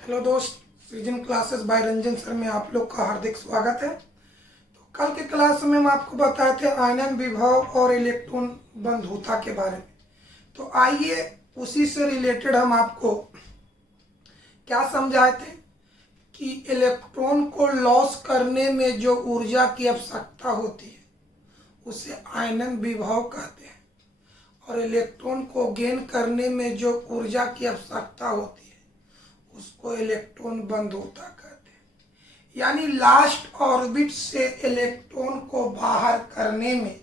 Hello दोस्त, सृजन classes bye Ranjan sir में आप लोग का हार्दिक स्वागत है। तो कल के क्लास में हम आपको बताए थे आयनन विभव और इलेक्ट्रॉन बंधुता के बारे में। तो आइए उसी से रिलेटेड हम आपको क्या समझाए थे कि इलेक्ट्रॉन को लॉस करने में जो ऊर्जा की आवश्यकता होती है उसे आयनन विभव कहते हैं, और इलेक्ट्रॉन को गेन करने में जो ऊर्जा की आवश्यकता होती है उसको इलेक्ट्रॉन बंधुता कहते हैं। यानी लास्ट ऑर्बिट से इलेक्ट्रॉन को बाहर करने में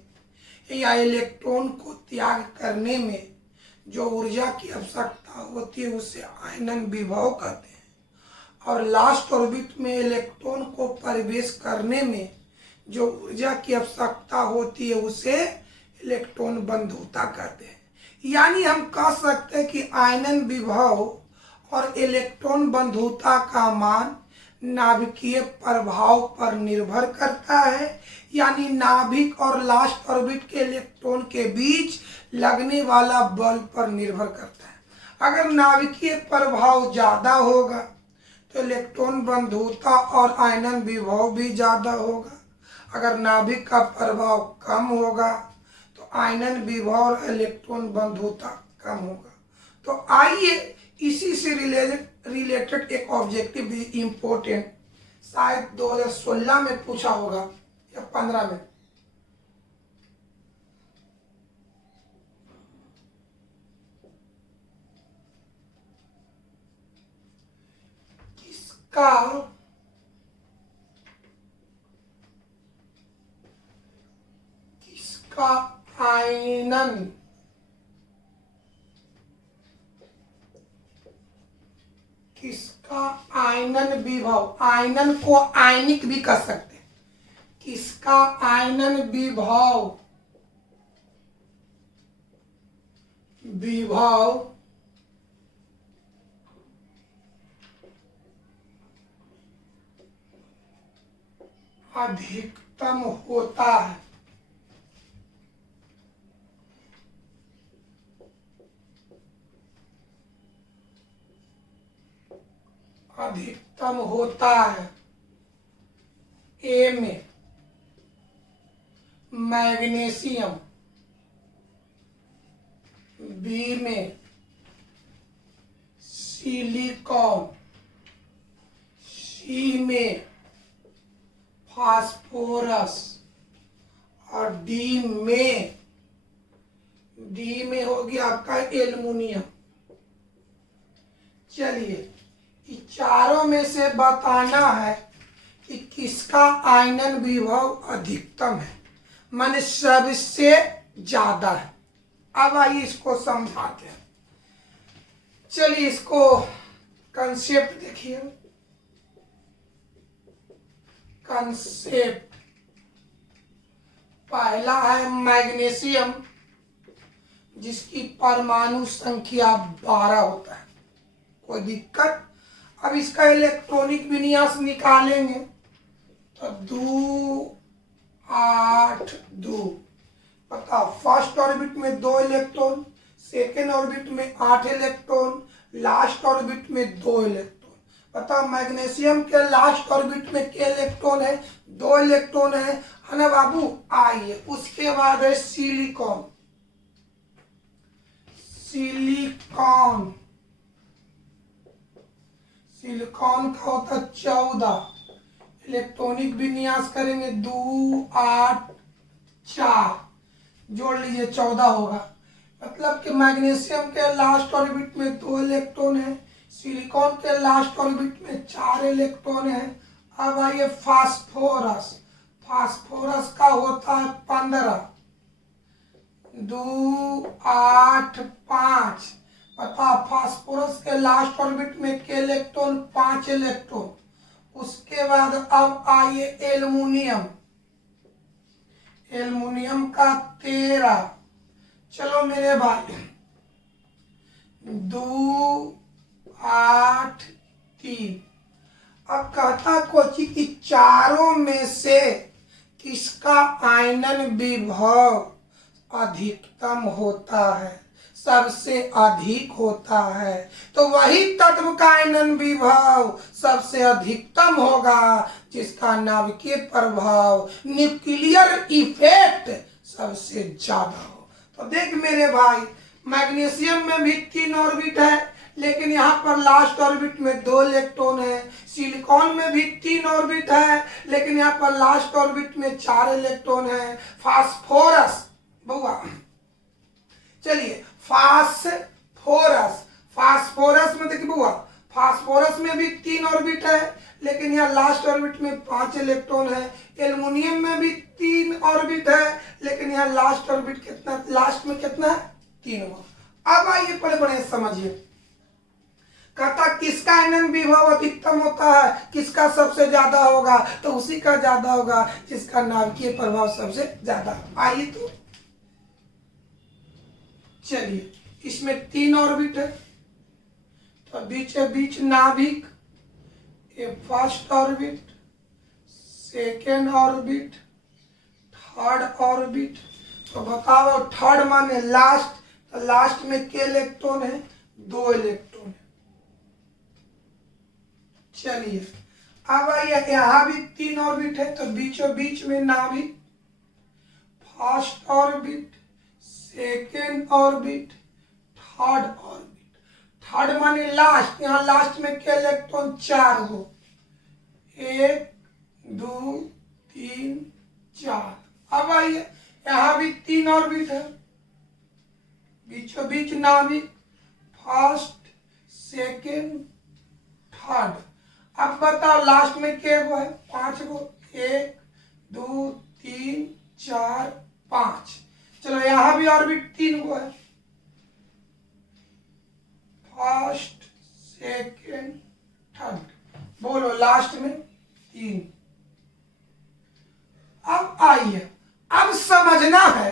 या इलेक्ट्रॉन को त्याग करने में जो ऊर्जा की आवश्यकता होती है उसे आयनन विभव कहते हैं, और लास्ट ऑर्बिट में इलेक्ट्रॉन को प्रवेश करने में जो ऊर्जा की आवश्यकता होती है उसे इलेक्ट्रॉन बंधुता कहते हैं। यानी हम कह सकते हैं कि आयनन विभव और इलेक्ट्रॉन बंधुता का मान नाभिकीय प्रभाव पर निर्भर करता है, यानी नाभिक और लास्ट ऑर्बिट के इलेक्ट्रॉन के बीच लगने वाला बल पर निर्भर करता है। अगर नाभिकीय प्रभाव ज़्यादा होगा तो इलेक्ट्रॉन बंधुता और आयनन विभव भी ज़्यादा होगा। अगर नाभिक का प्रभाव कम होगा तो आयनन विभव और इलेक्ट्रॉन बंधुता कम होगा। तो आइए इसी से रिलेटेड एक ऑब्जेक्टिव भी इम्पोर्टेंट, शायद 2016 में पूछा होगा या 15 में। किसका आयनन आयनन विभव, आयनन को आयनिक भी कह सकते हैं, किसका आयनन विभव अधिकतम होता है। अधिकतम होता है ए में मैग्नीशियम, बी में सिलिकॉन, सी में फास्फोरस और डी में हो गया आपका एल्युमिनियम। चलिए चारों में से बताना है कि किसका आयनन विभव अधिकतम है, माने सबसे ज्यादा है। अब आइए इसको समझाते हैं। चलिए इसको कंसेप्ट देखिए। कंसेप्ट पहला है मैग्नीशियम, जिसकी परमाणु संख्या 12 होता है। कोई दिक्कत? अब इसका इलेक्ट्रॉनिक विन्यास निकालेंगे तो 2 8 2। पता, फर्स्ट ऑर्बिट में 2 इलेक्ट्रॉन, सेकेंड ऑर्बिट में 8 इलेक्ट्रॉन, लास्ट ऑर्बिट में 2 इलेक्ट्रॉन। पता, मैग्नीशियम के लास्ट ऑर्बिट में के इलेक्ट्रॉन है? 2 इलेक्ट्रॉन है ना बाबू। आइए उसके बाद है सिलिकॉन। सिलिकॉन का होता 14। इलेक्ट्रॉनिक विन्यास करेंगे 2 8 4, जोड़ लीजिए 14 होगा। मतलब कि मैग्नीशियम के लास्ट ऑर्बिट में 2 इलेक्ट्रॉन है, सिलिकॉन के लास्ट ऑर्बिट में 4 इलेक्ट्रॉन है। अब आइए फास्फोरस का होता है 15। 2 8 5। पता, फास्फोरस के लास्ट ऑर्बिट में के इलेक्ट्रॉन 5 इलेक्ट्रॉन। उसके बाद अब आइए एल्युमिनियम का 13। चलो मेरे भाई, 2 8 3। अब कहता कोची कि चारों में से किसका आयनन विभव अधिकतम होता है। सबसे अधिक होता है, तो वही तत्व का आयनन विभव सबसे अधिकतम होगा जिसका नाभिकीय प्रभाव न्यूक्लियर इफेक्ट सबसे ज्यादा हो। तो देख मेरे भाई, मैग्नीशियम में भी 3 ऑर्बिट है, लेकिन यहाँ पर लास्ट ऑर्बिट में 2 इलेक्ट्रॉन है। सिलिकॉन में भी 3 ऑर्बिट है, लेकिन यहाँ पर लास्ट ऑर्बिट में 4 इलेक्ट्रॉन है। फास्फोरस बुआ, चलिए फास्फोरस में देखिए बुआ, फास्फोरस में भी 3 ऑर्बिट है, लेकिन यहाँ लास्ट ऑर्बिट में 5 इलेक्ट्रॉन है। एल्युमिनियम में भी 3 ऑर्बिट है, लेकिन यहाँ लास्ट ऑर्बिट कितना, लास्ट में कितना है, 3। अब आइए पढ़े पढ़े समझिए, कहता किसका आयनन विभव अधिकतम होता है, किसका सबसे ज्यादा होगा, तो उसी का ज्यादा होगा जिसका नाभिकीय प्रभाव सबसे ज्यादा। आइए तो चलिए, इसमें 3 ऑर्बिट है, तो बीच नाभिक, ये first orbit, second orbit, third orbit. तो बताओ थर्ड माने लास्ट, तो लास्ट में के इलेक्ट्रॉन है, 2 इलेक्ट्रॉन है। चलिए अब आइए, यहां भी 3 ऑर्बिट है, तो बीचों बीच में नाभिक, first orbit, second orbit, third orbit. Third माने लास्ट, यहाँ लास्ट में के इलेक्ट्रॉन 4 हो, 1 2 3 4। अब आइए, यहाँ भी 3 ऑर्बिट है, बीचों बीच नाभिक, फर्स्ट, सेकेंड, थर्ड। अब बताओ लास्ट में क्या गो है, 5 गो, 1 2 3 4 5। चलो यहाँ भी ऑर्बिट 3 गो है, फर्स्ट, सेकेंड, थर्ड। बोलो लास्ट में 3। अब आइए, अब समझना है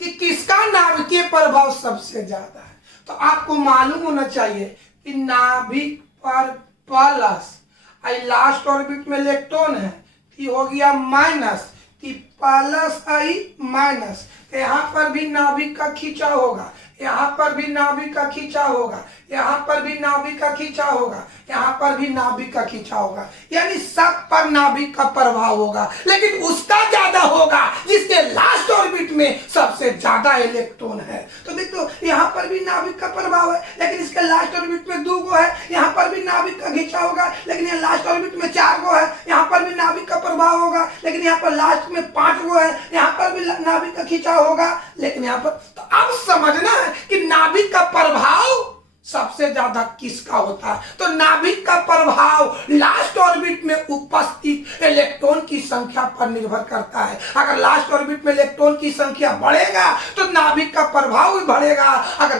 कि किसका नाभिकीय प्रभाव सबसे ज्यादा है। तो आपको मालूम होना चाहिए कि नाभिक पर प्लस, आई लास्ट ऑर्बिट में इलेक्ट्रॉन है, थी हो गया माइनस, थी प्लस आई माइनस। यहाँ पर भी नाभिक का खींचा होगा, यहाँ पर भी नाभिक का खींचा होगा, यहाँ पर भी नाभिक का खींचा होगा, यहाँ पर भी नाभिक का खींचा होगा, यानी सब पर नाभिक का प्रभाव होगा, लेकिन उसका ज्यादा होगा जिसके लास्ट ऑर्बिट में सबसे ज्यादा इलेक्ट्रॉन है। तो देखो यहाँ पर भी नाभिक का प्रभाव है, लेकिन इसके लास्ट ऑर्बिट में 2 गो है, यहाँ पर भी नाभिक का खींचा होगा, लेकिन यहाँ लास्ट ऑर्बिट में 4 गो है, यहाँ पर भी नाभिक का प्रभाव होगा, लेकिन यहाँ पर लास्ट में 5 गो है, यहाँ पर भी नाभिक का खींचा होगा, लेकिन यहाँ पर। तो अब समझना है कि नाभिक का प्रभाव सबसे ज्यादा किसका होता है। तो नाभिक का प्रभाव लास्ट ऑर्बिट में उपस्थित इलेक्ट्रॉन की संख्या पर निर्भर करता है। अगर लास्ट ऑर्बिट में इलेक्ट्रॉन की संख्या बढ़ेगा तो नाभिक का प्रभाव भी बढ़ेगा। अगर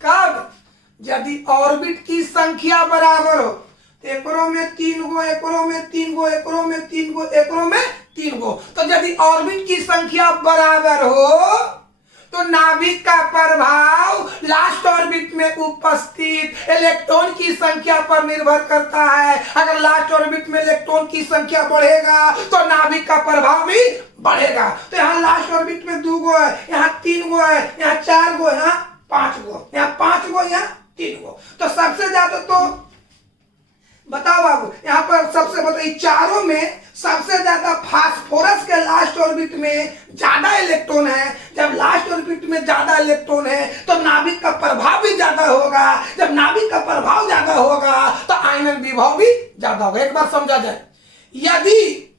कब यदि ऑर्बिट की संख्या बराबर हो, तो एकरों में 3 गो, एकरों में 3 गो, एकरों में 3 गो, एकरों में 3 गो। तो यदि ऑर्बिट की संख्या बराबर हो तो नाभिक का प्रभाव लास्ट ऑर्बिट में उपस्थित इलेक्ट्रॉन की संख्या पर निर्भर करता है। अगर लास्ट ऑर्बिट में इलेक्ट्रॉन की संख्या बढ़ेगा तो नाभिक का प्रभाव भी बढ़ेगा। तो यहाँ लास्ट ऑर्बिट में 2 गो है, यहाँ 3 गो है, यहाँ 4 गो, यहाँ 5 गो, यहाँ 5 गो, यहाँ 3 गो। तो सबसे ज्यादा तो बताओ बाबू, यहाँ पर सबसे बताइए, चारों में सबसे ज्यादा फास्फोरस के लास्ट ऑर्बिट में ज्यादा इलेक्ट्रॉन है। जब लास्ट ऑर्बिट में ज्यादा इलेक्ट्रॉन है तो नाभिक का प्रभाव भी ज्यादा होगा। जब नाभिक का प्रभाव ज्यादा होगा तो आयनन विभव भी ज्यादा होगा। एक बार समझा जाए, यदि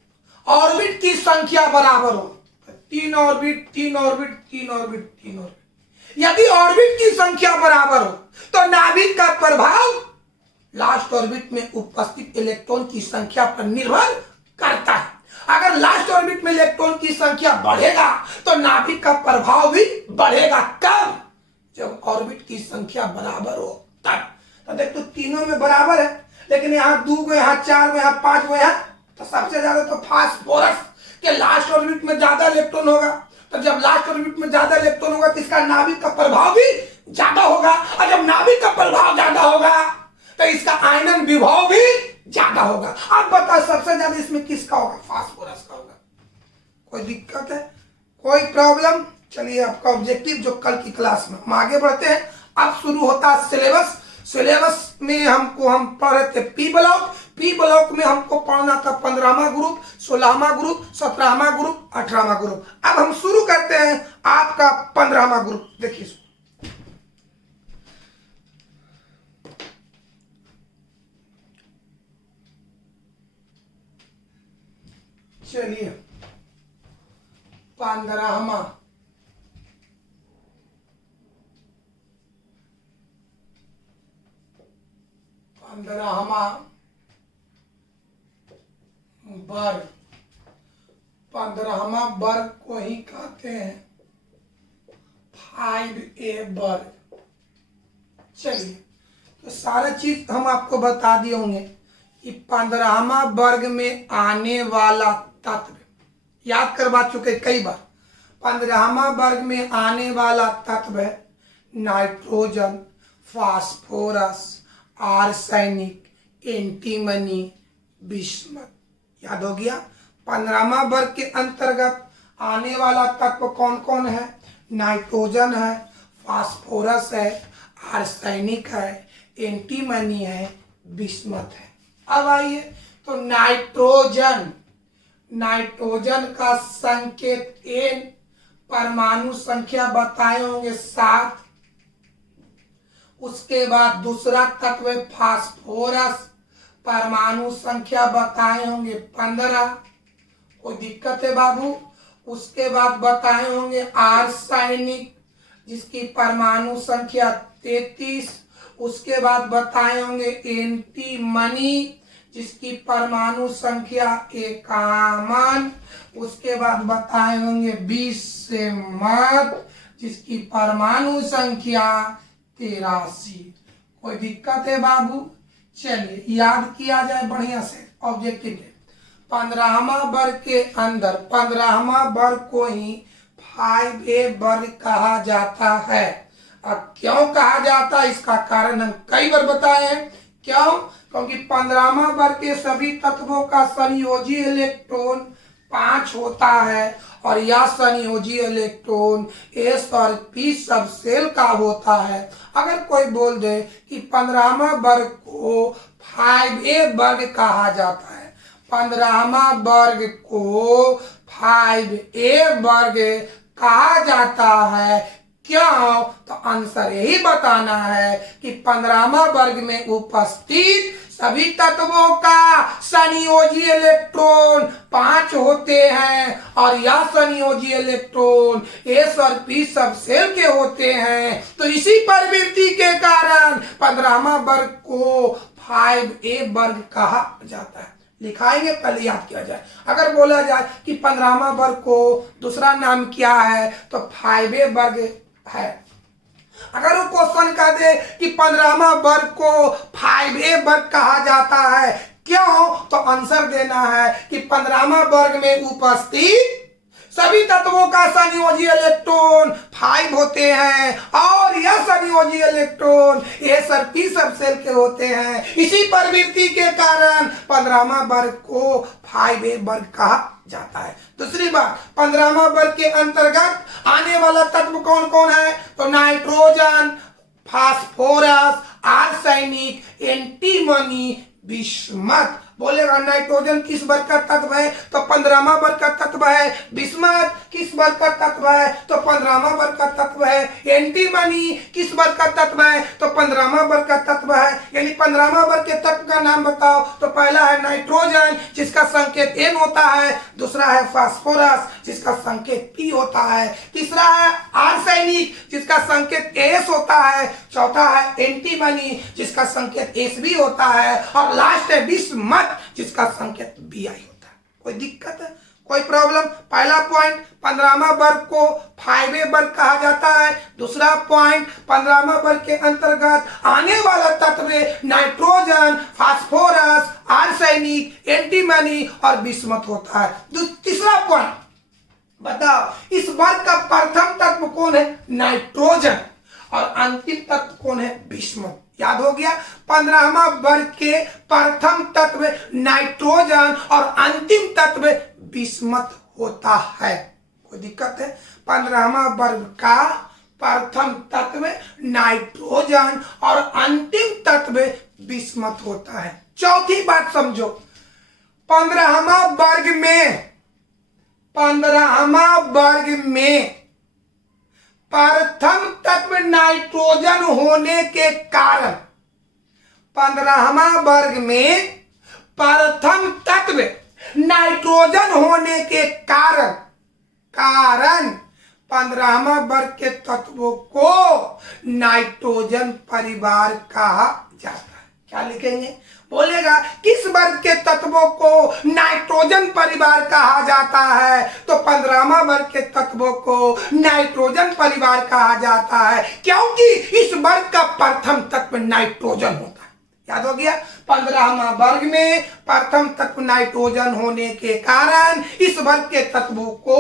ऑर्बिट की संख्या बराबर हो, 3 ऑर्बिट 3 ऑर्बिट 3 ऑर्बिट 3 ऑर्बिट, यदि ऑर्बिट की संख्या बराबर हो तो नाभिक का प्रभाव लास्ट ऑर्बिट में उपस्थित इलेक्ट्रॉन की संख्या पर निर्भर करता है। अगर लास्ट ऑर्बिट में इलेक्ट्रॉन की संख्या बढ़ेगा तो नाभिक का प्रभाव भी बढ़ेगा। कब? जब ऑर्बिट की संख्या बराबर हो तब। तो देखो तीनों में बराबर है, लेकिन यहाँ 2 गो, यहाँ 4 गो, यहाँ 5 गो, यहाँ तो सबसे ज्यादा तो फास्फोरस के लास्ट ऑर्बिट में ज्यादा इलेक्ट्रॉन होगा। तो जब लास्ट ऑर्बिट में ज्यादा इलेक्ट्रॉन होगा तो इसका नाभिक का प्रभाव भी ज्यादा होगा, और जब नाभिक का प्रभाव ज्यादा होगा तो इसका आयनन विभव भी ज्यादा होगा। अब बताओ सबसे ज्यादा इसमें किसका होगा? फास्फोरस का होगा। कोई दिक्कत है? कोई प्रॉब्लम? चलिए आपका ऑब्जेक्टिव जो कल की क्लास में हम आगे बढ़ते हैं। अब शुरू होता है सिलेबस। सिलेबस में हम पढ़ रहे थे पी ब्लॉक। पी ब्लॉक में हमको पढ़ना था 15वां ग्रुप, 16वां ग्रुप, 17वां ग्रुप, 18वां ग्रुप। अब हम शुरू करते हैं आपका 15वां ग्रुप। देखिए चलिए 15वां वर्ग, 15वां वर्ग को ही कहते हैं 5a वर्ग। चलिए तो सारा चीज हम आपको बता दिए होंगे कि 15वां वर्ग में आने वाला तत्व याद करवा चुके कई बार। 15वां वर्ग में आने वाला तत्व है nitrogen, phosphorus, arsenic, antimony, bismuth. याद हो गया। 15वां वर्ग के अंतर्गत आने वाला तत्व कौन कौन है? नाइट्रोजन है, फास्फोरस है, आर्सेनिक है, एंटीमनी है, बिस्मथ है। अब आइए तो नाइट्रोजन का संकेत N, परमाणु संख्या बताए होंगे 7। उसके बाद दूसरा तत्व है फास्फोरस, परमाणु संख्या बताए होंगे 15। कोई दिक्कत है बाबू? उसके बाद बताए होंगे आर्सेनिक जिसकी परमाणु संख्या 33। उसके बाद बताए होंगे एंटीमनी जिसकी परमाणु संख्या 51। उसके बाद बताए होंगे बिस्मथ जिसकी परमाणु संख्या 83। कोई दिक्कत है बाबू? चलिए याद किया जाए बढ़िया से ऑब्जेक्टिव के। 15वां वर्ग के अंदर 15वां वर्ग को ही 5a वर्ग कहा जाता है। अब क्यों कहा जाता है इसका कारण हम कई बार बताए हैं। क्यों? क्योंकि 15वां वर्ग के सभी तत्वों का संयोजी इलेक्ट्रॉन 5 होता है और यह संयोजी इलेक्ट्रॉन S और P सब सेल का होता है। अगर कोई बोल दे कि 15वां वर्ग को 5a वर्ग कहा जाता है, 15वां वर्ग को 5a वर्ग कहा जाता है, क्यों? तो आंसर यही बताना है कि 15वां वर्ग में उपस्थित सभी तत्वों का संयोजी इलेक्ट्रॉन 5 होते हैं और यह संयोजी इलेक्ट्रॉन S और P सब सेल के होते हैं। तो इसी प्रवृत्ति के कारण 15वां वर्ग को 5a वर्ग कहा जाता है। लिखाएंगे पहले याद किया जाए। अगर बोला जाए कि 15वां वर्ग को दूसरा नाम क्या है तो 5a वर्ग है। अगर वो क्वेश्चन कर दे कि 15वां वर्ग को 5a वर्ग कहा जाता है, क्यों? तो आंसर देना है कि 15वां वर्ग में उपस्थित सभी तत्वों का संयोजी इलेक्ट्रॉन 5 होते हैं और यह संयोजी इलेक्ट्रॉन S और P सब सेल के होते हैं। इसी प्रवृत्ति के कारण 15वां वर्ग को 5a वर्ग कहा जाता है। दूसरी बात, 15वां वर्ग के अंतर्गत आने वाला तत्व कौन कौन है? तो nitrogen, phosphorus, arsenic, antimony, bismuth. बोलेगा नाइट्रोजन किस वर्ग का तत्व है? तो 15वां वर्ग का तत्व है। बिस्मथ किस वर्ग का तत्व है? तो 15वां वर्ग का तत्व है। एंटीमनी किस वर्ग का तत्व है? तो 15वां वर्ग का तत्व है। यानी 15वां वर्ग के तत्व का नाम बताओ। तो पहला है नाइट्रोजन जिसका संकेत N होता है, दूसरा है फास्फोरस जिसका संकेत P होता है, तीसरा है आर्सेनिक जिसका संकेत AS होता है, चौथा है एंटीमनी जिसका संकेत SB होता है और लास्ट है बिस्मथ जिसका संकेत Bi होता है। कोई दिक्कत है? कोई प्रॉब्लम? पहला पॉइंट 15वां वर्ग को 5a वर्ग कहा जाता है। दूसरा पॉइंट 15वां वर्ग के अंतर्गत आने वाला तत्व नाइट्रोजन, फास्फोरस, आर्सेनिक, एंटीमनी और बिस्मथ होता है। तीसरा पॉइंट बताओ इस वर्ग का प्रथम तत्व कौन है? नाइट्रोजन और अंतिम तत्व कौन है? बिस्मथ। याद हो गया। 15वां वर्ग के प्रथम तत्व नाइट्रोजन और अंतिम तत्व बिस्मथ होता है। कोई दिक्कत है? 15वां वर्ग का प्रथम तत्व नाइट्रोजन और अंतिम तत्व बिस्मथ होता है। चौथी बात समझो, 15वां वर्ग में प्रथम तत्व नाइट्रोजन होने के कारण, 15वां वर्ग में प्रथम तत्व नाइट्रोजन होने के कारण 15वां वर्ग के तत्वों को नाइट्रोजन परिवार कहा जाता है। क्या लिखेंगे? बोलेगा किस वर्ग के तत्वों को नाइट्रोजन परिवार कहा जाता है? तो 15वां वर्ग के तत्वों को नाइट्रोजन परिवार कहा जाता है, क्योंकि इस वर्ग का प्रथम तत्व नाइट्रोजन होता है। याद हो गया? 15वां वर्ग में प्रथम तत्व नाइट्रोजन होने के कारण इस वर्ग के तत्वों को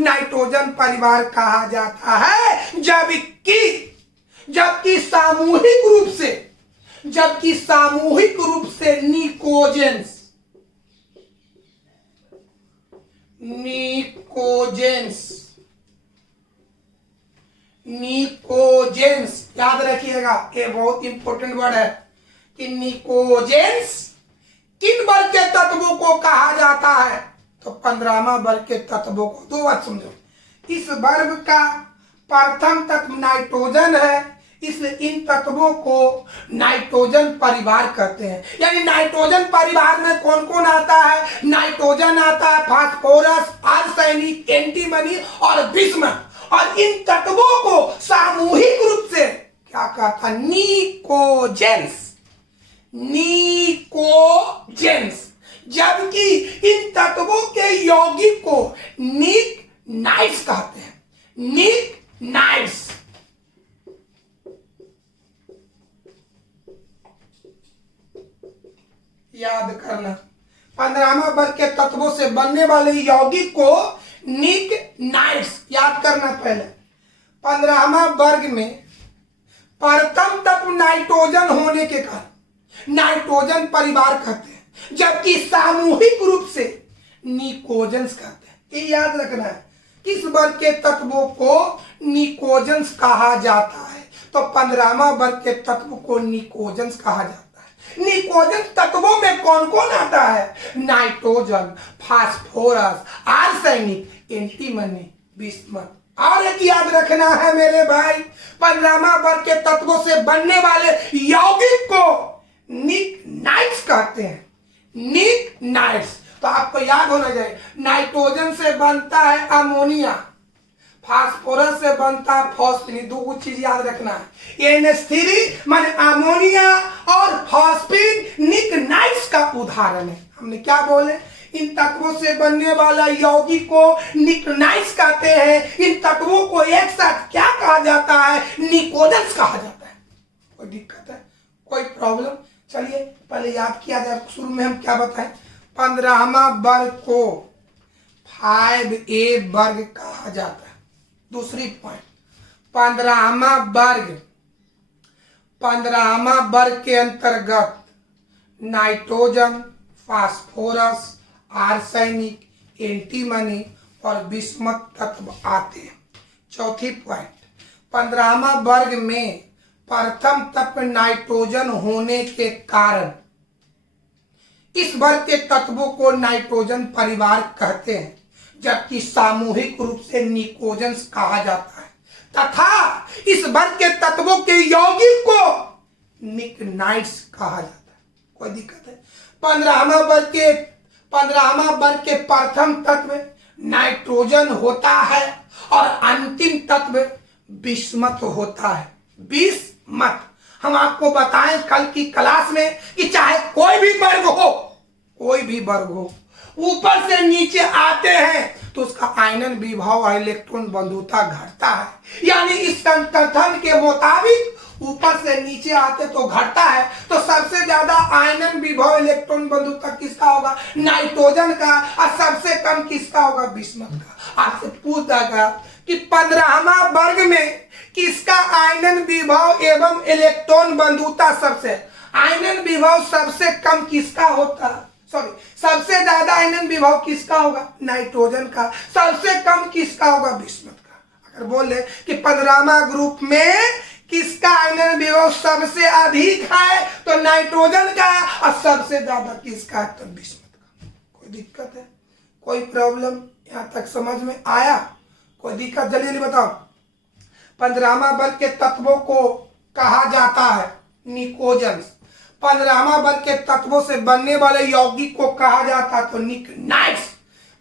नाइट्रोजन परिवार कहा जाता है, जबकि सामूहिक रूप से निकोजेंस याद रखिएगा, ये बहुत इंपॉर्टेंट वर्ड है कि निकोजेंस किन वर्ग के तत्वों को कहा जाता है? तो 15वां वर्ग के तत्वों को। दो बात समझो, इस वर्ग का प्रथम तत्व नाइट्रोजन है, इसलिए इन तत्वों को नाइट्रोजन परिवार कहते हैं। यानी नाइट्रोजन परिवार में कौन कौन आता है? नाइट्रोजन आता है, फास्फोरस, आर्सेनिक, एंटीमनी और बिस्मथ। और इन तत्वों को सामूहिक रूप से क्या कहता? निकोजेंस। जबकि इन तत्वों के यौगिक को निकनाइट्स कहते हैं। निकनाइट्स। याद करना, 15वां वर्ग के तत्वों से बनने वाले यौगिक को निकनाइट्स याद करना। पहले 15वां वर्ग में प्रथम तत्व नाइट्रोजन होने के कारण नाइट्रोजन परिवार कहते हैं, जबकि सामूहिक रूप से निकोजेंस कहते हैं। ये याद रखना है, किस वर्ग के तत्वों को निकोजेंस कहा जाता है? तो 15वां वर्ग के तत्व को निकोजेंस कहा जाता है। निकोजेंस तत्वों में कौन कौन आता है? Nitrogen, phosphorus, arsenic, antimony, bismuth. और एक याद रखना है मेरे भाई, 15वां वर्ग के तत्वों से बनने वाले यौगिक को निकनाइट्स कहते हैं। निकनाइट्स। तो आपको याद होना चाहिए, नाइट्रोजन से बनता है अमोनिया, फास्फोरस से बनता है फॉस्फिन। दो चीज याद रखना है, NH3 माने अमोनिया और फॉस्फिन निकनाइट्स का उदाहरण है। हमने क्या बोले? इन तत्वों से बनने वाला यौगिक को निकनाइट्स कहते हैं। इन तत्वों को एक साथ क्या कहा जाता है? निकोजेंस कहा जाता है। कोई दिक्कत है? कोई प्रॉब्लम? चलिए पहले याद किया जाए। शुरू में हम क्या बताएं? 15वां वर्ग को 5A वर्ग कहा जाता है। दूसरी पॉइंट, 15वां वर्ग के अंतर्गत नाइट्रोजन, फास्फोरस, आर्सेनिक, एंटीमनी और बिस्मथ तत्व आते हैं। चौथी पॉइंट, 15वां वर्ग में प्रथम तत्व नाइट्रोजन होने के कारण इस वर्ग के तत्वों को नाइट्रोजन परिवार कहते हैं, जबकि सामूहिक रूप से निकोजेंस कहा जाता है, तथा इस वर्ग के तत्वों के यौगिक को निकनाइट्स कहा जाता है। कोई दिक्कत है? 15वां वर्ग के प्रथम तत्व नाइट्रोजन होता है और अंतिम तत्व बिस्मथ होता है। बिस्मथ हम आपको बताएं कल की क्लास में कि चाहे कोई भी वर्ग हो ऊपर से नीचे आते हैं तो उसका आयनन विभव और इलेक्ट्रॉन बंधुता घटता है। यानी इस कथन के मुताबिक ऊपर से नीचे आते तो घटता है, तो सबसे ज्यादा आयनन विभव इलेक्ट्रॉन बंधुता किसका होगा? नाइट्रोजन का। और सबसे कम किसका होगा? बिस्मथ का। आपसे पूछा गया कि 15वां वर्ग में किसका आयनन विभव एवं इलेक्ट्रॉन बंधुता आयनन विभव सबसे कम किसका होता? सॉरी, सबसे ज्यादा आयनन विभव किसका होगा? नाइट्रोजन का। सबसे कम किसका होगा? बिस्मथ का। अगर बोले कि 15वां ग्रुप में किसका आयनन विभव सबसे अधिक है तो नाइट्रोजन का, और सबसे ज्यादा किसका है तो बिस्मथ का। कोई दिक्कत है? कोई प्रॉब्लम? यहां तक समझ में आया? कोई दिक्कत? जल्दी बताओ। 15वां वर्ग के तत्वों को कहा जाता है निकोजन। 15वां वर्ग के तत्वों से बनने वाले यौगिक को कहा जाता है तो निकनाइट्स।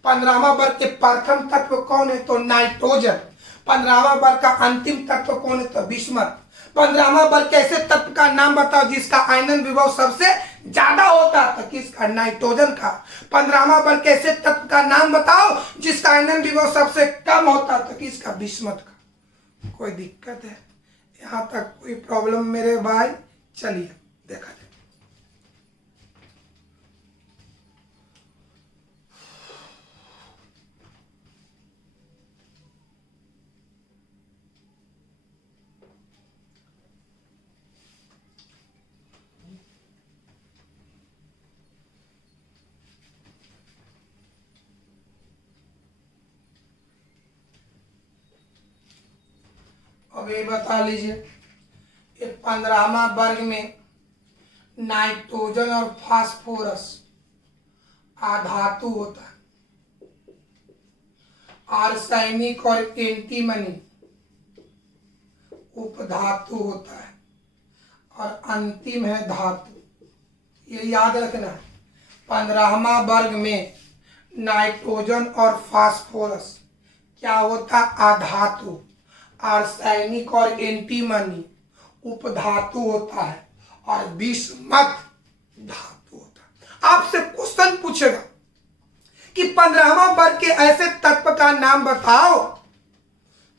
15वां वर्ग के प्रथम तत्व कौन है तो नाइट्रोजन। 15वां वर्ग का अंतिम तत्व कौन है तो बिस्मथ। 15वां वर्ग कैसे तत्व का नाम बताओ जिसका आयनन विभव सबसे ज्यादा होता है तो किसका? नाइट्रोजन का। 15वां वर्ग कैसे तत्व का नाम बताओ जिसका आयनन विभव सबसे कम होता है तो किसका? बिस्मथ का। कोई दिक्कत है? यहां तक कोई प्रॉब्लम मेरे भाई? चलिए देखा जाए। अब ये बता लीजिए, 15वां वर्ग में नाइट्रोजन और फास्फोरस आधातु होता है, आर्सेनिक और एंटीमनी उपधातु होता है, और अंतिम है धातु। ये याद रखना है। 15वां वर्ग में नाइट्रोजन और फास्फोरस क्या होता? आधातु, आर्सेनिक और एंटीमनी उपधातु होता है, और बिस्मथ धातु होता है। आपसे क्वेश्चन पूछेगा कि 15वां वर्ग के ऐसे तत्व का नाम बताओ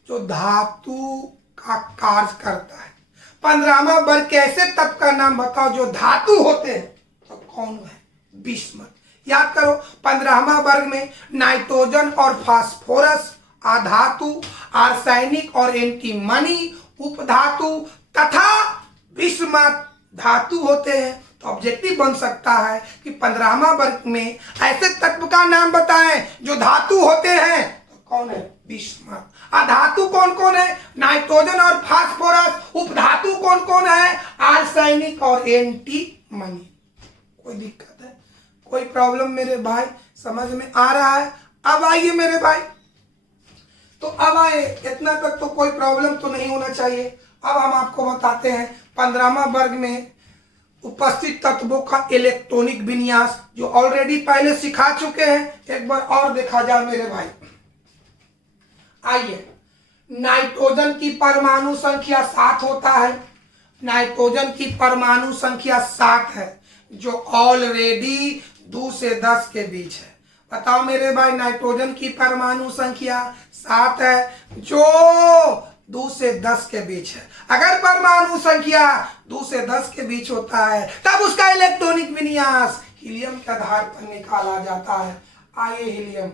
जो धातु का कार्य करता है। 15वां वर्ग के ऐसे तत्व का नाम बताओ जो धातु होते हैं तो कौन है? बिस्मथ। याद करो, 15वां वर्ग में नाइट्रोजन और फास्फोरस आधातु, आर्सेनिक और एंटीमनी उपधातु तथा बिस्मथ धातु होते हैं। तो ऑब्जेक्टिव बन सकता है कि 15वां वर्ग में ऐसे तत्व का नाम बताएं जो धातु होते हैं तो कौन है? बिस्मथ। अधातु कौन कौन है? नाइट्रोजन और फास्फोरस। उपधातु कौन कौन है? आर्सेनिक और एंटीमनी। कोई दिक्कत है? कोई प्रॉब्लम मेरे भाई? समझ में आ रहा है? अब आइए मेरे भाई, तो अब आए, इतना तक तो कोई प्रॉब्लम तो नहीं होना चाहिए। अब हम आपको बताते हैं 15वां वर्ग में उपस्थित तत्वों का इलेक्ट्रॉनिक विन्यास, जो ऑलरेडी पहले सिखा चुके हैं। एक बार और देखा जाए मेरे भाई। आइए, नाइट्रोजन की परमाणु संख्या 7 होता है। नाइट्रोजन की परमाणु संख्या 7 है, जो ऑलरेडी 2 से 10 के बीच है। बताओ मेरे भाई, नाइट्रोजन की परमाणु संख्या 7 है जो 2 से 10 के बीच है। अगर परमाणु संख्या 2 से 10 के बीच होता है तब उसका इलेक्ट्रॉनिक विन्यास हीलियम के आधार पर निकाला जाता है। आइए हीलियम,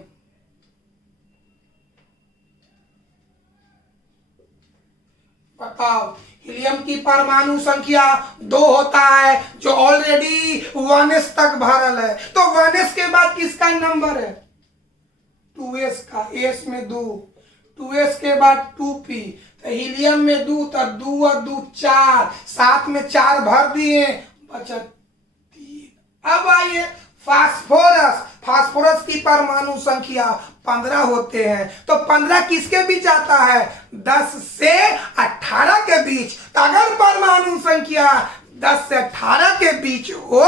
बताओ, हीलियम की परमाणु संख्या 2 होता है जो ऑलरेडी 1s तक भरल है। तो 1s के बाद किसका नंबर है? 2s का। s में 2, 2s के बाद 2p, तो हीलियम में 2, तो 2 और 2 4, 7 में 4 भर दिए, बचा 3। अब आइए फास्फोरस। फास्फोरस की परमाणु संख्या 15 होते हैं। तो 15 किसके बीच आता है? 10 से 18 के बीच। तो अगर परमाणु संख्या 10 से 18 के बीच हो,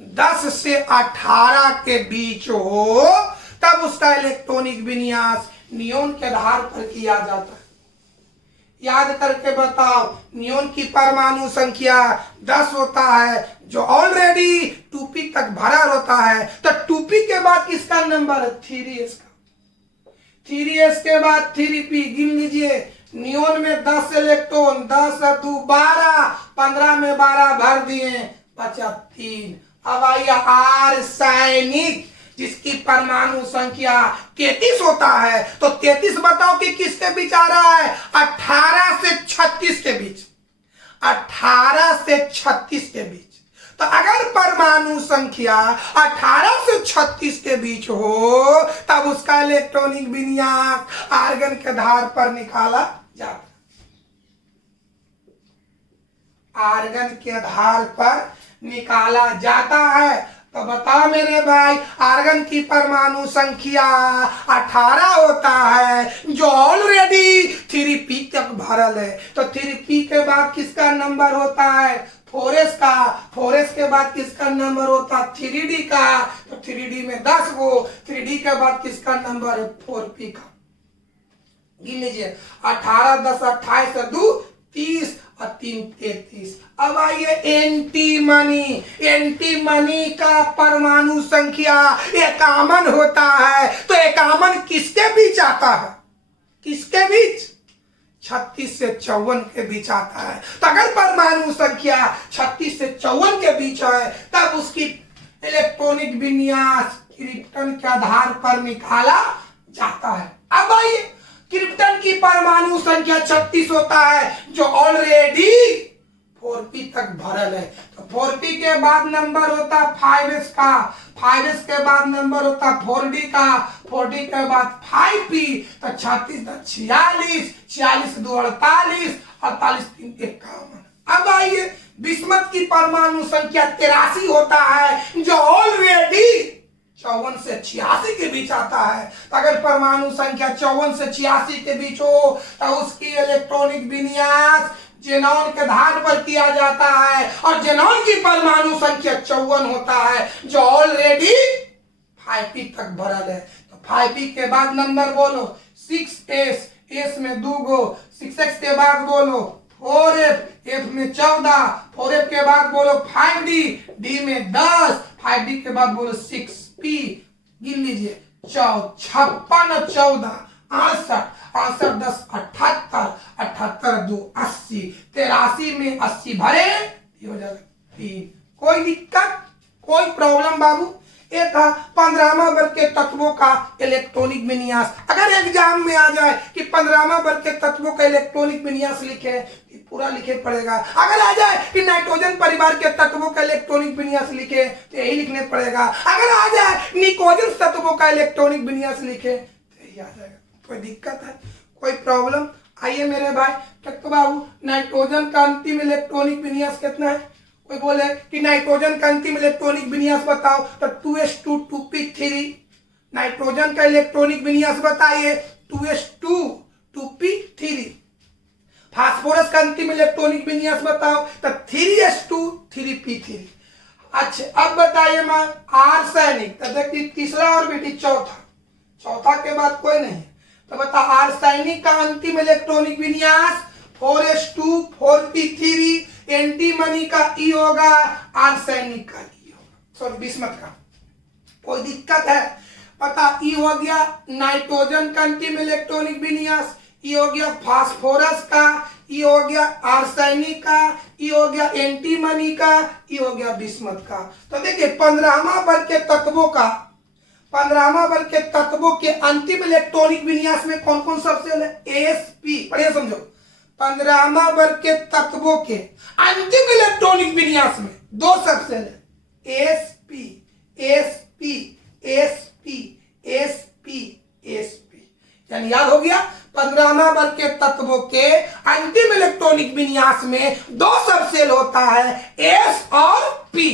10 से 18 के बीच हो, तब उसका इलेक्ट्रॉनिक विन्यास नियोन के आधार पर किया जाता है। याद करके बताओ, नियोन की परमाणु संख्या 10 होता है जो ऑलरेडी 2p तक भरा होता है। तो 2p के बाद किसका नंबर है? 3s का। 3s के बाद 3p। गिन लीजिए, नियोन में 10 इलेक्ट्रॉन, 10 और 2 12, 15 में 12 भर दिए, बचा 3। अब आइए आर्सेनिक, जिसकी परमाणु संख्या 33 होता है। तो 33 बताओ कि किसके बीच आ रहा है? 18 से 36 के बीच। 18 से 36 के बीच। तो अगर परमाणु संख्या 18 से 36 के बीच हो तब उसका इलेक्ट्रॉनिक विन्यास आर्गन के आधार पर निकाला जाता है। आर्गन के आधार पर निकाला जाता है। तो बताओ मेरे भाई, आर्गन की परमाणु संख्या 18 होता है जो ऑलरेडी 3p तक भरल है। तो 3p के बाद किसका नंबर होता है? 4s का। 4s के बाद किसका नंबर होता है? 3d का। तो 3d में 10 गो। 3d के बाद किसका नंबर है? 4p का। गिन लीजिए, 18 10 28 2 30 और 3 33। अब आइए एंटीमनी। एंटीमनी का परमाणु संख्या 51 होता है। तो 51 किसके बीच आता है? किसके बीच? 36 से 54 के बीच आता है। तो अगर परमाणु संख्या 36 से 54 के बीच है तब उसकी इलेक्ट्रॉनिक विन्यास क्रिप्टन के आधार पर निकाला जाता है। अब आइए, क्रिप्टन की परमाणु संख्या 36 होता है जो ऑलरेडी 4p तक भरल है। तो 4p के बाद नंबर होता 5s का। 5s के बाद नंबर होता 4d का। 4d के बाद 5p। तो 36 46, 46 2 48, 48 3 51। अब आइए, बिस्मथ की परमाणु संख्या 83 होता है जो ऑलरेडी 54 से 86 के बीच आता है। तो अगर परमाणु संख्या 54 से 86 के बीच हो तो उसकी इलेक्ट्रॉनिक विन्यास जेनॉन के आधार पर किया जाता है और जेनॉन की परमाणु संख्या 54 होता है जो ऑलरेडी 5p तक भरल है। तो 5p के बाद नंबर बोलो 6s, s में 2 गो। 6x के बाद बोलो 4f, f में 14, 4f के बाद बोलो 5d, d में 10, 5d के बाद बोलो 6p। गिन लीजिए, 56 14 68, 68 10 78, 78 2 80, 83 में 80 भरे, ये हो जाएगा 3। कोई दिक्कत, कोई प्रॉब्लम बाबू? ये था 15वां वर्ग के तत्वों का इलेक्ट्रॉनिक विन्यास। अगर एग्जाम में आ जाए कि 15वां वर्ग के तत्वों का इलेक्ट्रॉनिक विन्यास लिखे, पूरा लिखे पड़ेगा। अगर आ जाए कि नाइट्रोजन परिवार के तत्वों का इलेक्ट्रॉनिक विन्यास लिखे तो यही लिखने पड़ेगा। अगर आ जाए निकोजन तत्वों का इलेक्ट्रॉनिक विन्यास लिखे तो यही आ जाएगा। कोई दिक्कत है, कोई प्रॉब्लम? आइए मेरे भाई, तो बाबू नाइट्रोजन का अंतिम इलेक्ट्रॉनिक विन्यास कितना है? कोई बोले कि नाइट्रोजन का अंतिम इलेक्ट्रॉनिक विन्यास बताओ, तो 2s2 2p3। नाइट्रोजन का इलेक्ट्रॉनिक विन्यास बताइए, 2s2 2p3। फास्फोरस का अंतिम इलेक्ट्रॉनिक विन्यास बताओ, तो 3s2 3p3। अच्छा, अब बताइए मां आर्सेनिक। तो देखिए तीसरा ऑर्बिट, चौथा के बाद कोई नहीं। तो बता, आर्सेनिक का अंतिम इलेक्ट्रॉनिक विन्यास 4s2 4p3। एंटीमनी का ई होगा, आर्सेनिक का ई होगा, सॉरी बिस्मथ का। कोई दिक्कत है? पता, ई हो गया नाइट्रोजन का अंतिम इलेक्ट्रॉनिक विन्यास, ई हो गया फास्फोरस का, ई हो गया आर्सेनिक का, ई हो गया एंटीमनी का, ई हो गया बिस्मथ का। तो देखिए 15वां वर्ग के तत्वों का, 15वां वर्ग के तत्वों के अंतिम इलेक्ट्रॉनिक विन्यास में कौन कौन सबसेल है? sp। बढ़िया समझो, 15वां वर्ग के तत्वों के अंतिम इलेक्ट्रॉनिक विन्यास में 2 सबसेल है, sp sp sp sp sp। यानी याद हो गया, 15वां वर्ग के तत्वों के अंतिम इलेक्ट्रॉनिक विन्यास में 2 सबसेल होता है, s और p।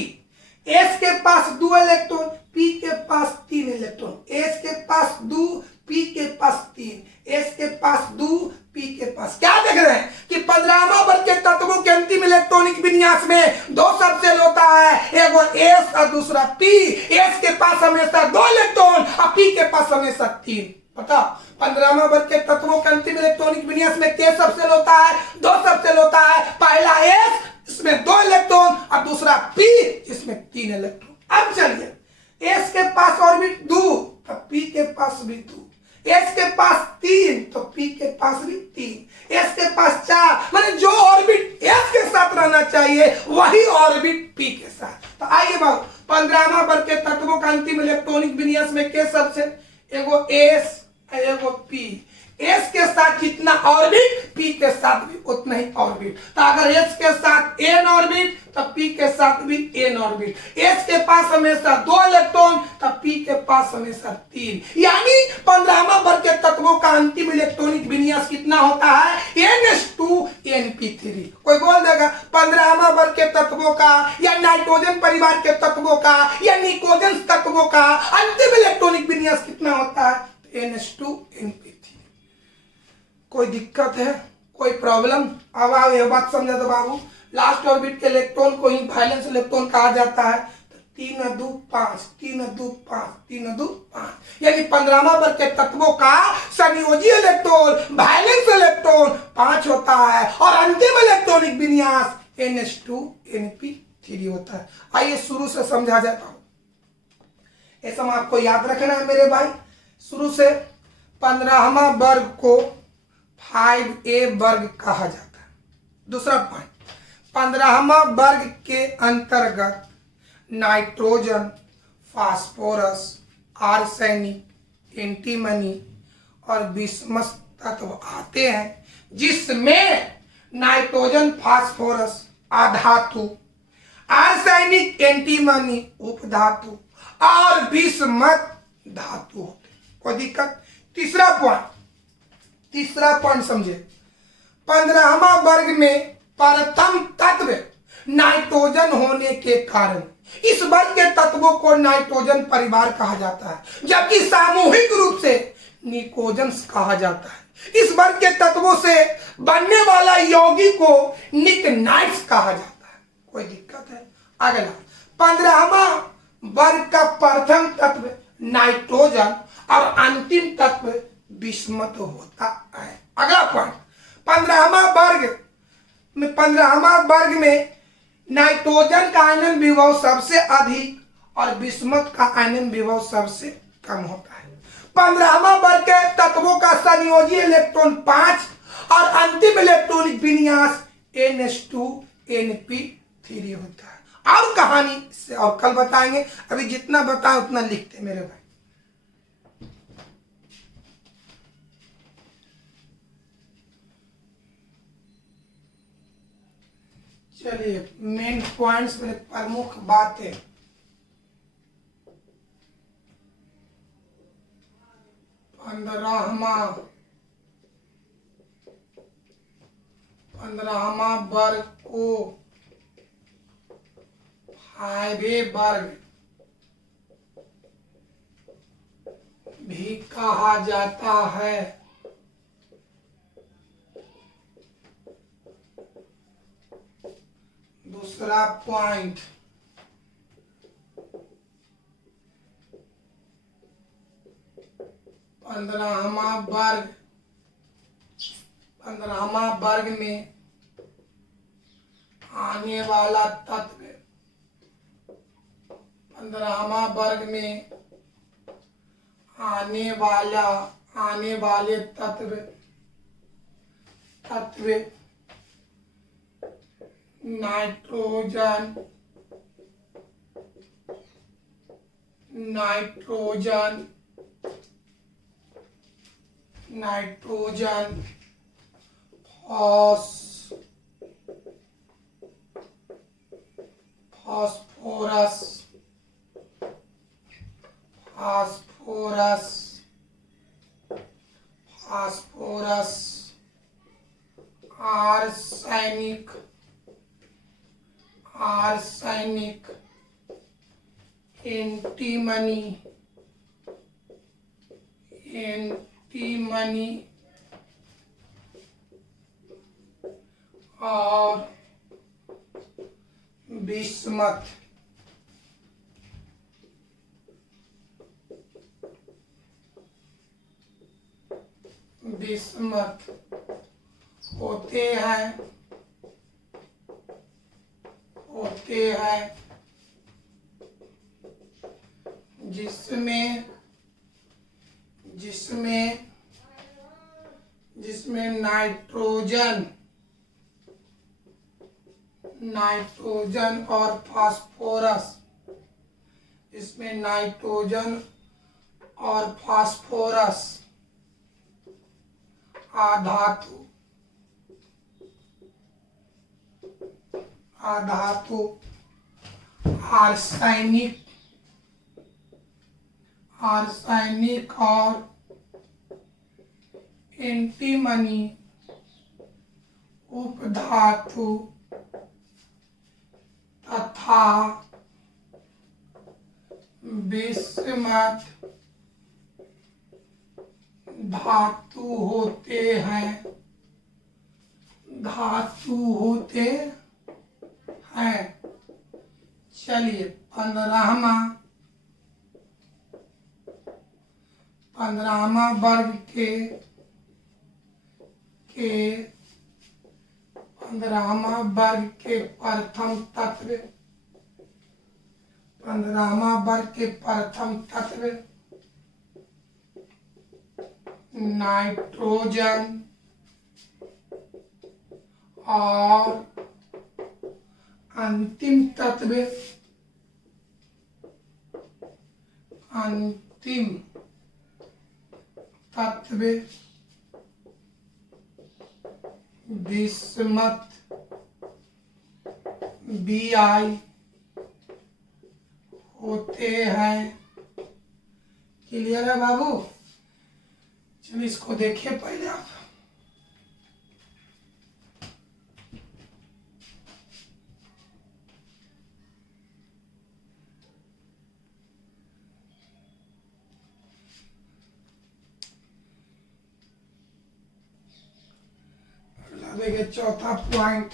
s के पास 2 इलेक्ट्रॉन, p के पास 3 इलेक्ट्रॉन। s के पास 2, p के पास 3, s के पास 2, p के पास। क्या देख रहे हैं कि 15वां वर्ग के तत्वों के अंतिम इलेक्ट्रॉनिक विन्यास में 2 सबसेल होता है, एक s और दूसरा p। s के पास हमेशा 2 इलेक्ट्रॉन और p के पास हमेशा 3। पता, 15वां वर्ग के तत्वों के अंतिम इलेक्ट्रॉनिक विन्यास में क्या सबसेल होता है? 2 सबसेल होता है। पहला s, इसमें 2 इलेक्ट्रॉन और दूसरा p, इसमें 3 इलेक्ट्रॉन। अब चलिए, s के पास ऑर्बिट 2 तो p के पास भी 2, s के पास 3 तो p के पास भी 3, s के पास 4, माने जो ऑर्बिट s के साथ रहना चाहिए वही ऑर्बिट p के साथ। तो आइए बाबू, 15वां वर्ग के तत्वों का अंतिम इलेक्ट्रॉनिक विन्यास में क्या सबसेल? एगो s एगो p। एस के साथ जितना ऑर्बिट पी के साथ भी उतना ही ऑर्बिट। तो अगर एस के साथ एन ऑर्बिट तब पी के साथ भी एन ऑर्बिट। एस के पास हमेशा 2 इलेक्ट्रॉन तब पी के पास हमेशा 3, यानी 15वां वर्ग के तत्वों का अंतिम इलेक्ट्रॉनिक विन्यास कितना होता है? NH2np3। कोई बोल देगा 15वां वर्ग के तत्वों का या नाइट्रोजन परिवार के तत्वों का या निकोजन तत्वों का अंतिम इलेक्ट्रॉनिक विन्यास कितना होता है? NH2np3। कोई दिक्कत है, कोई प्रॉब्लम? अब आओ ये बात समझा दो बाबू। लास्ट ऑर्बिट के इलेक्ट्रॉन को ही वैलेंस इलेक्ट्रॉन कहा जाता है। तो 3 2 5 3 2 5 3 2 5, यानी 15वां वर्ग के तत्वों का संयोजी इलेक्ट्रॉन वैलेंस इलेक्ट्रॉन 5 होता है और अंतिम इलेक्ट्रॉनिक विन्यास NH2np3 होता है। आइए शुरू से समझा जाता हूं। ये सब आपको याद रखना है मेरे भाई। शुरू से 15वां वर्ग को 5a वर्ग कहा जाता है। दूसरा पॉइंट, 15वां वर्ग के अंतर्गत नाइट्रोजन, फास्फोरस, आर्सेनिक, एंटीमनी और बिस्मथ तत्व आते हैं, जिसमें नाइट्रोजन फास्फोरस अधातु, आर्सेनिक एंटीमनी उपधातु और बिस्मथ धातु होते। कोई दिक्कत? तीसरा पॉइंट समझे। 15वां वर्ग में प्रथम तत्व नाइट्रोजन होने के कारण इस वर्ग के तत्वों को नाइट्रोजन परिवार कहा जाता है, जबकि सामूहिक रूप से निकोजन्स कहा जाता है। इस वर्ग के तत्वों से बनने वाला यौगिक को निकनाइट्स कहा जाता है। कोई दिक्कत है? अगला, 15वां वर्ग का प्रथम तत्व नाइट्रोजन और अंतिम तत्व बिस्मथ होता है। अगला पॉइंट, 15वां वर्ग में नाइट्रोजन का आयनन विभव सबसे अधिक और बिस्मथ का आयनन विभव सबसे कम होता है। 15वां वर्ग के तत्वों का संयोजी इलेक्ट्रॉन 5 और अंतिम इलेक्ट्रॉनिक विन्यास NH2np3 होता है। और कहानी से और कल बताएंगे, अभी जितना बताएं उतना लिखते मेरे भाई। चलिए मेन पॉइंट्स में प्रमुख बातें। पंद्रहवां वर्ग को 5a वर्ग भी कहा जाता है। दूसरा पॉइंट, पंद्रहवां वर्ग में आने वाला तत्व, 15वां वर्ग में आने वाले तत्व नाइट्रोजन, फास्फोरस, आर्सेनिक, एंटीमनी और बिस्मथ होते हैं, जिसमें नाइट्रोजन और फास्फोरस आधातु, आधातु, आर्सेनिक, आर्सेनिक और एंटीमनी, उपधातु तथा बिस्मथ धातु होते हैं, धातु होते हैं। चलिए 15वां वर्ग के 15वां वर्ग के प्रथम तत्व, 15वां वर्ग के प्रथम तत्व नाइट्रोजन और अंतिम तत्व, अंतिम तत्व बिस्मथ, Bi होते हैं। क्लियर है बाबू? चलिए इसको देखिए पहले आप। देखिए चौथा पॉइंट,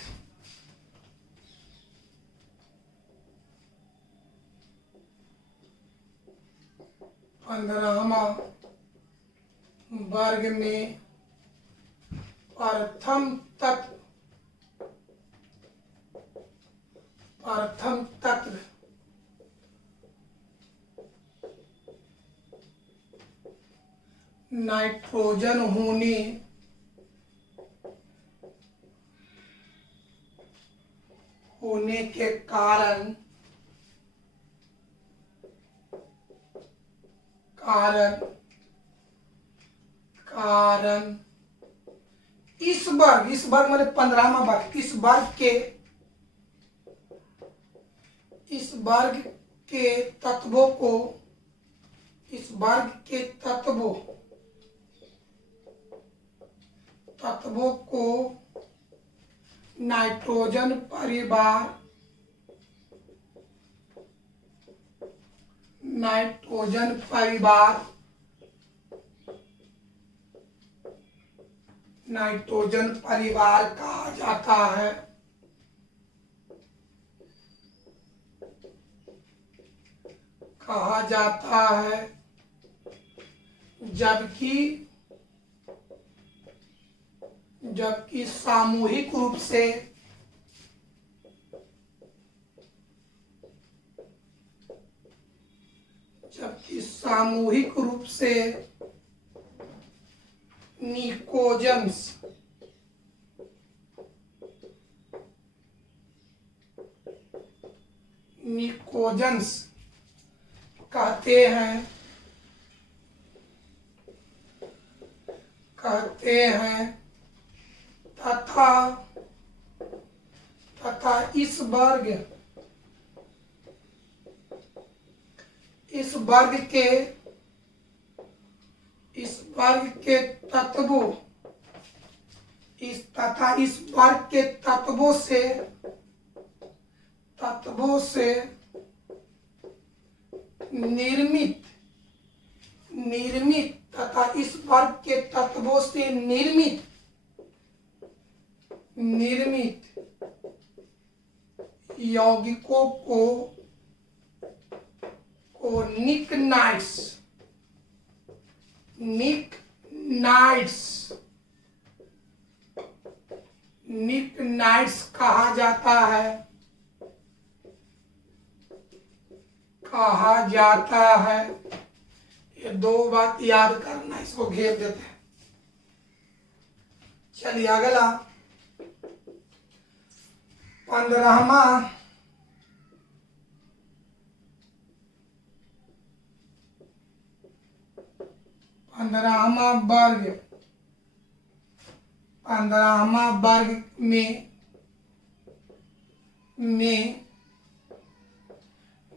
पंद्रहवां वर्ग में प्रथम तत्व, प्रथम तत्व नाइट्रोजन होने के कारण इस वर्ग मतलब 15वां वर्ग, इस वर्ग के तत्वों को, इस वर्ग के तत्वों को नाइट्रोजन परिवार, नाइट्रोजन परिवार, नाइट्रोजन परिवार कहा जाता है। कहा जाता है, जबकि सामूहिक रूप से निकोजन्स कहते हैं तथा इस वर्ग के तत्वों, इस वर्ग के तत्वों से निर्मित तथा इस वर्ग के तत्वों से निर्मित यौगिकों को निकनाइड्स कहा जाता है। ये दो बात याद करना, इसको घेर देते हैं। चलिए अगला 15वां वर्ग 15वां वर्ग में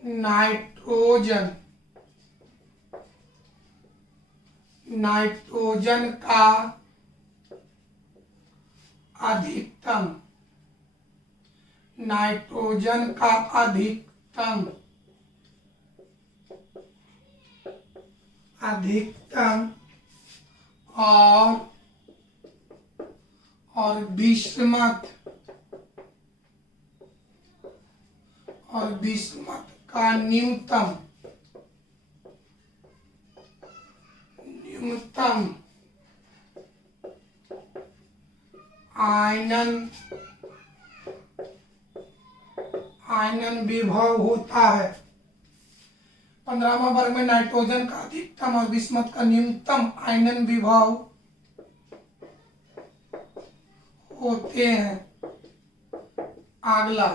नाइट्रोजन का अधिकतम और बिस्मथ का न्यूनतम आयनन विभव होता है। 15वां वर्ग में नाइट्रोजन का अधिकतम और बिस्मथ का न्यूनतम आयनन विभव होते हैं। अगला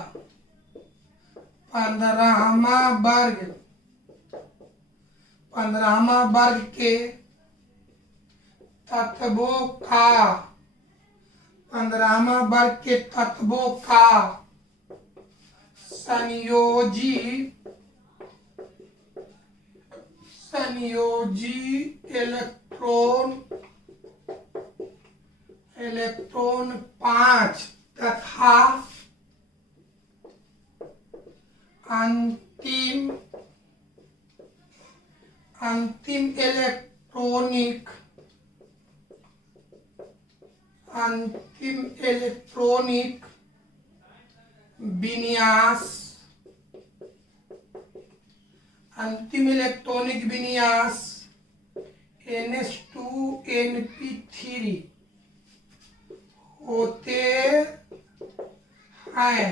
15वां वर्ग के तत्वों का संयोजी इलेक्ट्रॉन 5 तथा अंतिम इलेक्ट्रॉनिक विन्यास NH2NP3 होते हैं।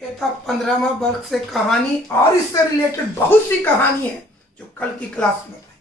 ये था 15वां वर्ग से कहानी, और इससे रिलेटेड बहुत सी कहानी है जो कल की क्लास में बताएंगे।